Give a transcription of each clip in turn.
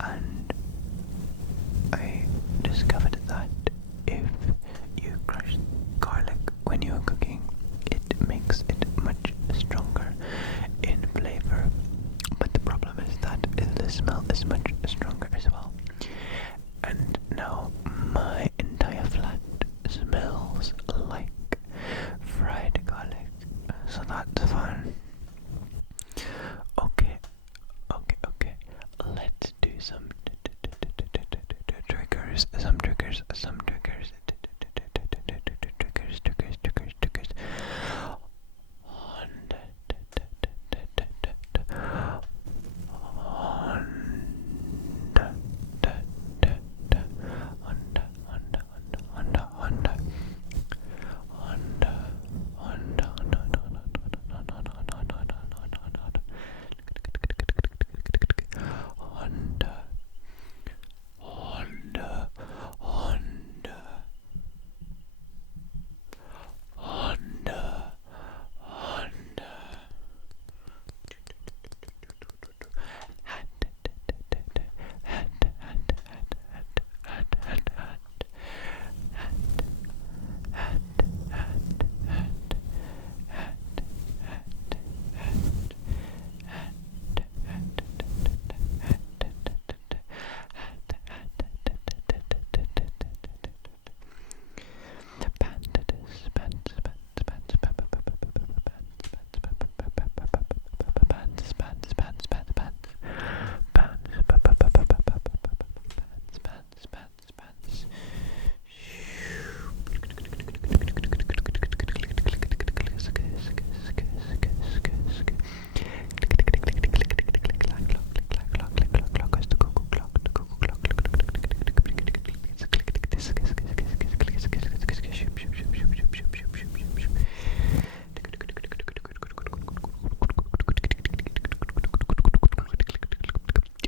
and I discovered that if you crush garlic when you are cooking, it makes it much stronger in flavor, but the problem is that the smell is much stronger as well. And now my entire flat smells like fried garlic, so that's fun. Okay, let's do some triggers,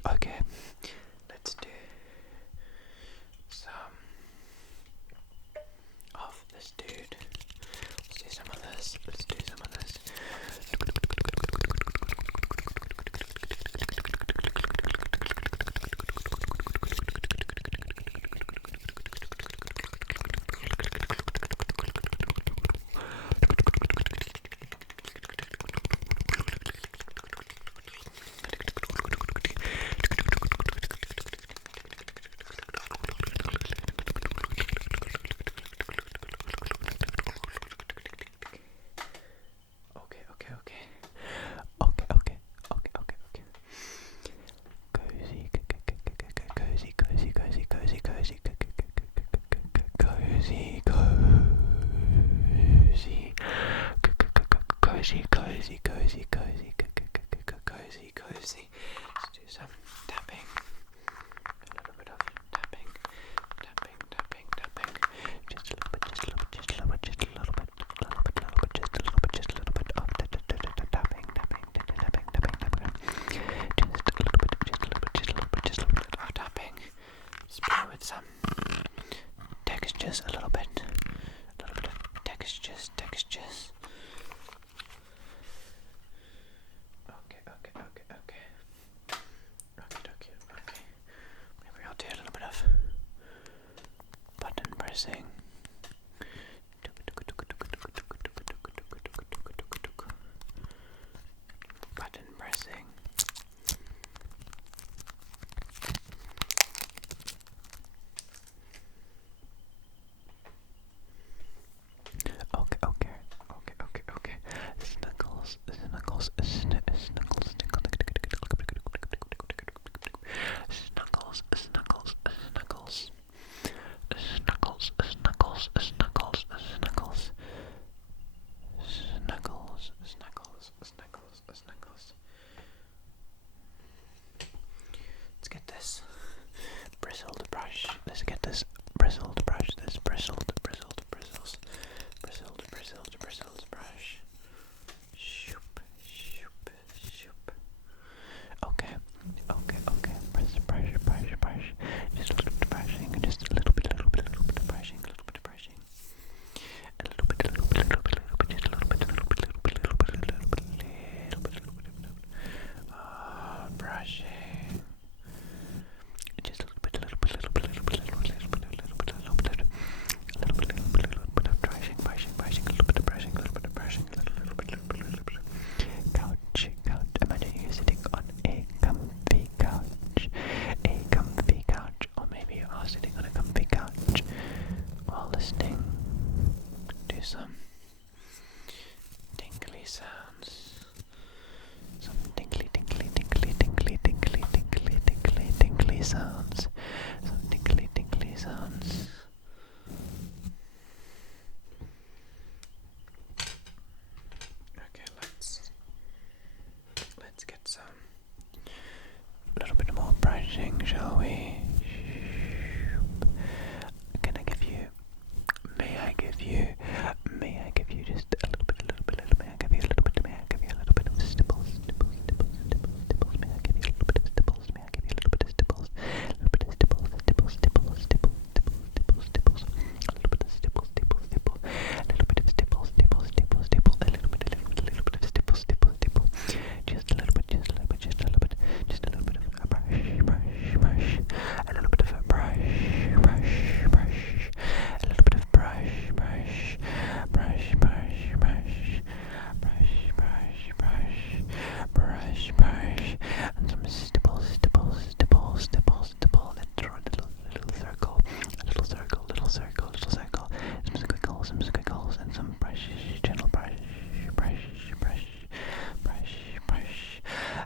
Okay, let's do some of this, dude. Let's do some of this. Cozy. Let's do some tapping. A little bit of tapping. Just a little bit of tapping. Just a little bit of tapping. Spray with some textures, a little bit of textures. Okay. Maybe I'll do a little bit of button pressing. Okay. Snuggles. Snuggles. tingly sounds. Some tingly sounds. Okay, let's get some a little bit more brushing, shall we? Can I give you? May I give you just a little bit, may I give you a little bit, of stipple, may I give you a little bit of stipples, may I give you a little bit of stipples, a little bit of stipples, a little bit of stipple, a little bit of stipple, a little bit of stipple, a little bit of stipple, just a little bit, just a little bit of a brush, a little bit of a brush, a little bit of brush, and some stipple, and draw a little circle, some squiggles, and some brush, gentle brush,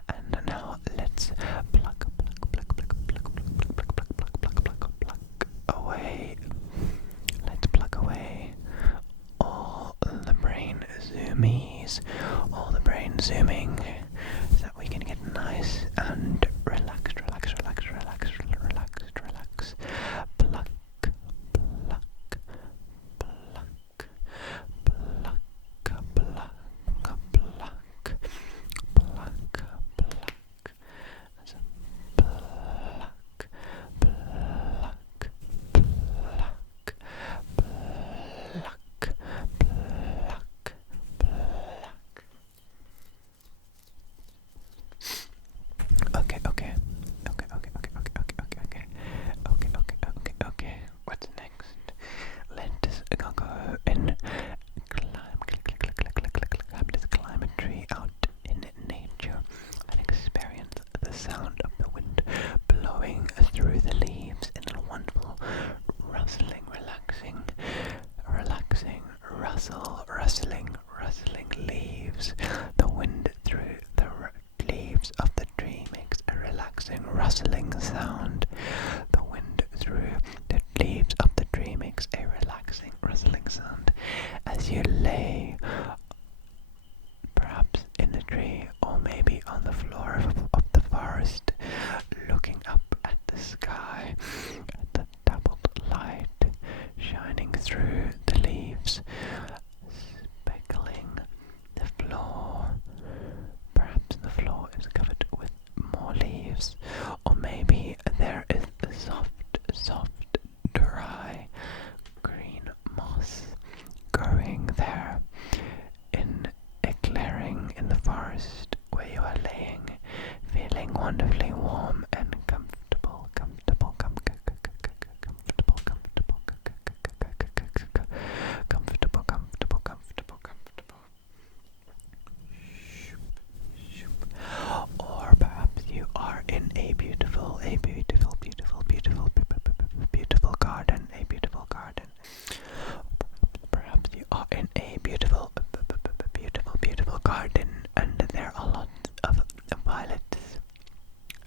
and now let's pluck away. Let's pluck away all the brain zoomies, all the brain zooming, so that we can get nice and relaxed. Pluck, Okay. What's next? Let's go and climb a tree out in nature and experience the sound of the wind blowing through the leaves in a wonderful rustling, relaxing rustling leaves. The wind through the leaves of the tree makes a relaxing rustling sound. The wind through the leaves of the tree makes a relaxing rustling sound as you lay perhaps in the tree or maybe on the floor of the forest, looking up at the sky, at the dappled light shining through the leaves, speckling the floor. Perhaps the floor is covered with more leaves, or maybe there is a soft, dry green moss growing there in a clearing in the forest where you are laying, feeling wonderfully warm and comfortable. Or perhaps you are in a beautiful garden, Perhaps you are in a beautiful garden, and there are lots of violets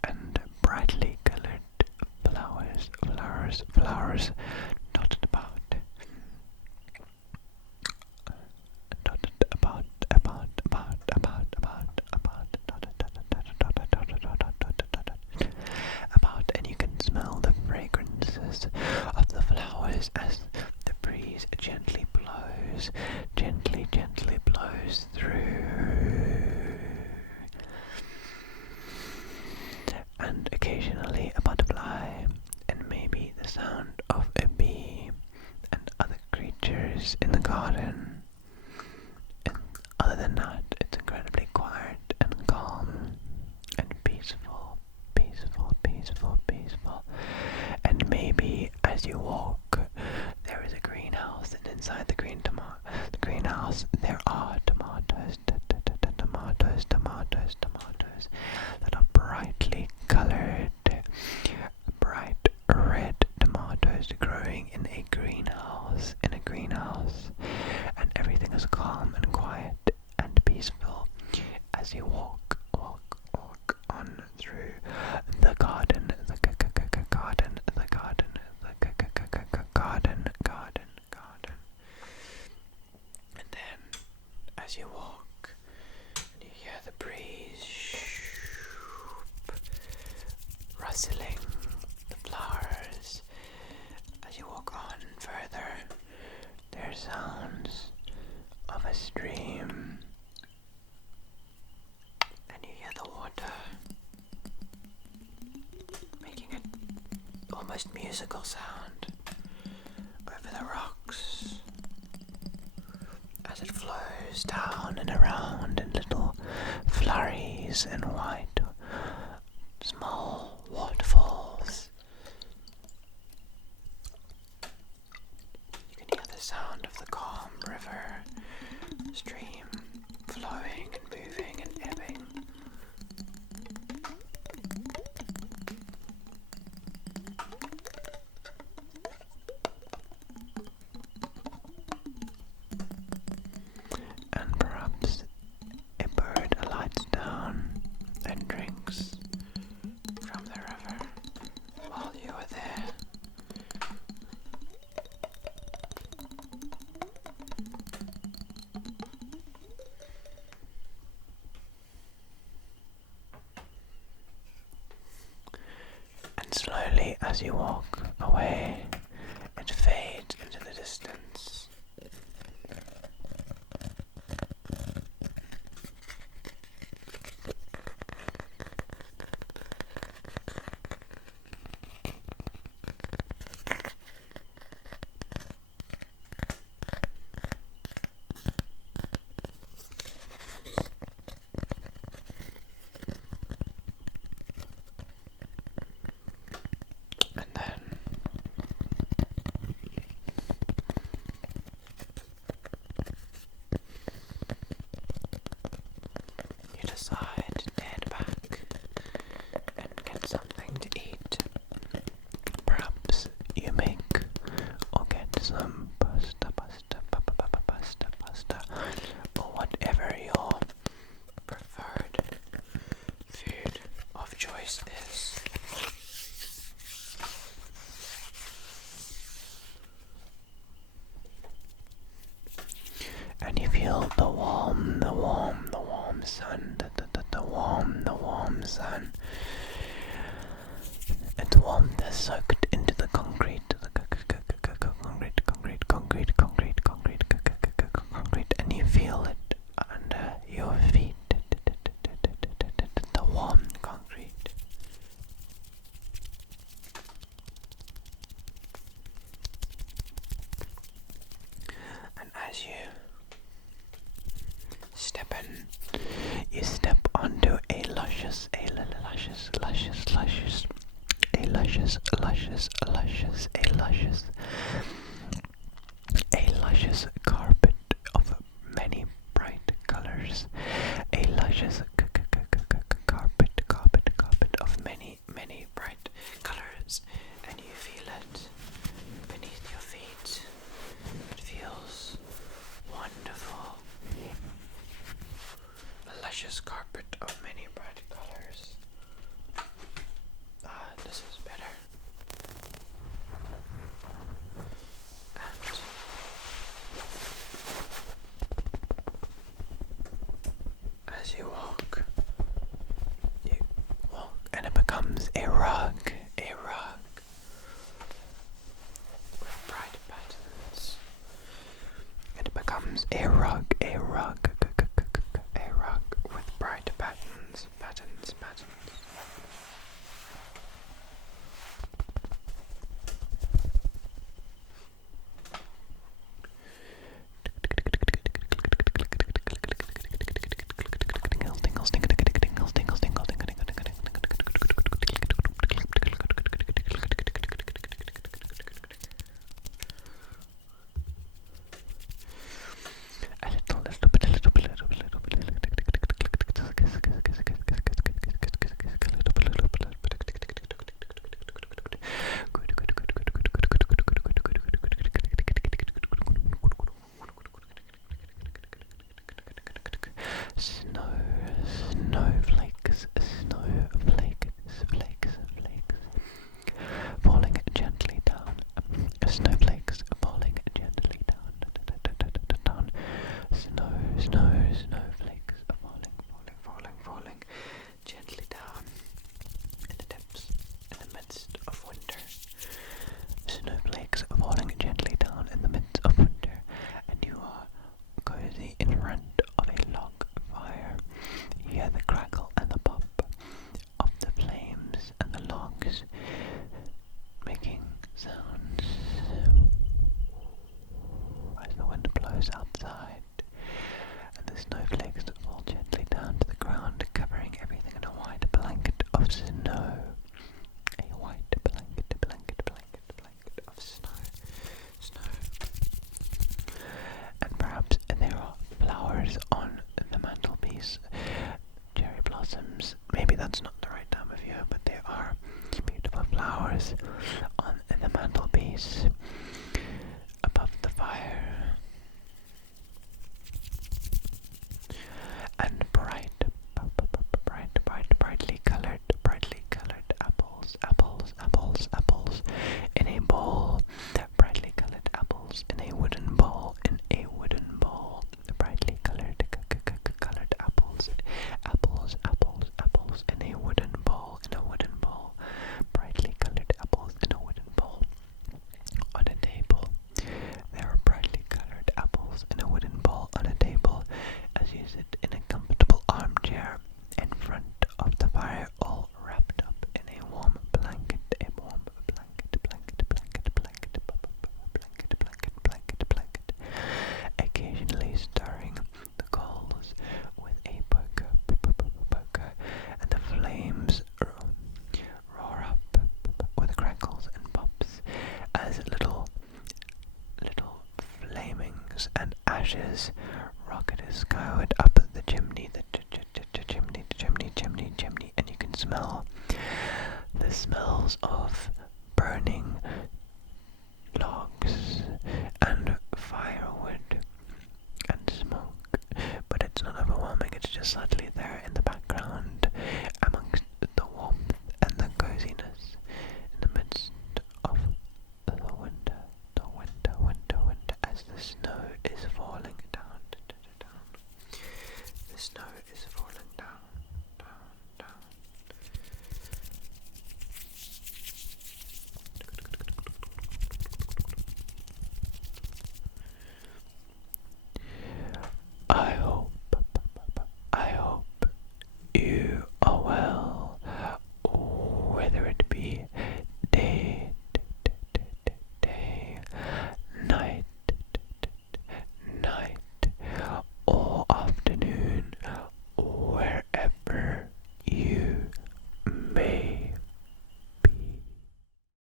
and brightly colored flowers dotted about. And you can smell the fragrances of the flowers as the breeze gently blows through. And occasionally a butterfly, and maybe the sound of a bee and other creatures in the garden. And other than that, it's incredibly quiet and calm and peaceful. And maybe as you walk, there is a greenhouse, and inside the greenhouse there are tomatoes that are brightly colored, bright red tomatoes growing in a greenhouse, and everything is calm and quiet and peaceful as you walk on through the garden, sounds of a stream, and you hear the water making an almost musical sound over the rocks as it flows down and around in little flurries and white small waterfalls. You can hear the sound of the calm river stream flowing and moving and ebbing. And perhaps a bird alights down and drinks from the river while you are there. And slowly, as you walk away, it fades into the distance. And then you decide to head back and get something to eat. Perhaps you make or get some pasta, or whatever your preferred food of choice is. And you feel the warm sun, the warm sun. Its warmth has soaked into the concrete, and you feel it under your feet, the warm concrete. And as you step in, you step onto a luscious carpet of many bright colors. A luscious carpet of many bright colors, and you feel it beneath your feet. It feels wonderful. A luscious carpet of many bright colors. This is better. And as you walk, and it becomes a rug with bright patterns. It becomes a rug with bright patterns. clicking sounds as the wind blows outside, and the snowflakes that fall gently down to the ground, covering everything in a white blanket of snow. A white blanket of snow. And perhaps there are flowers on the mantelpiece, cherry blossoms. Maybe that's not the right time of year, but there are beautiful flowers on the mantelpiece above the fire. And brightly colored apples in a bowl. Brightly colored apples in a wooden bowl. Brightly colored apples in a wooden bowl. Brightly colored apples in a wooden bowl. On a table. There are brightly colored apples in a wooden bowl on a table, as you sit in a comfortable armchair in front of the fire, all wrapped up in a warm blanket. Occasionally stirring the coals with a poker, and the flames roar up with crackles and pops as little flamings and ashes rocketed skyward up the chimney, and you can smell the smells of burning logs and firewood and smoke, but it's not overwhelming, it's just slightly there in the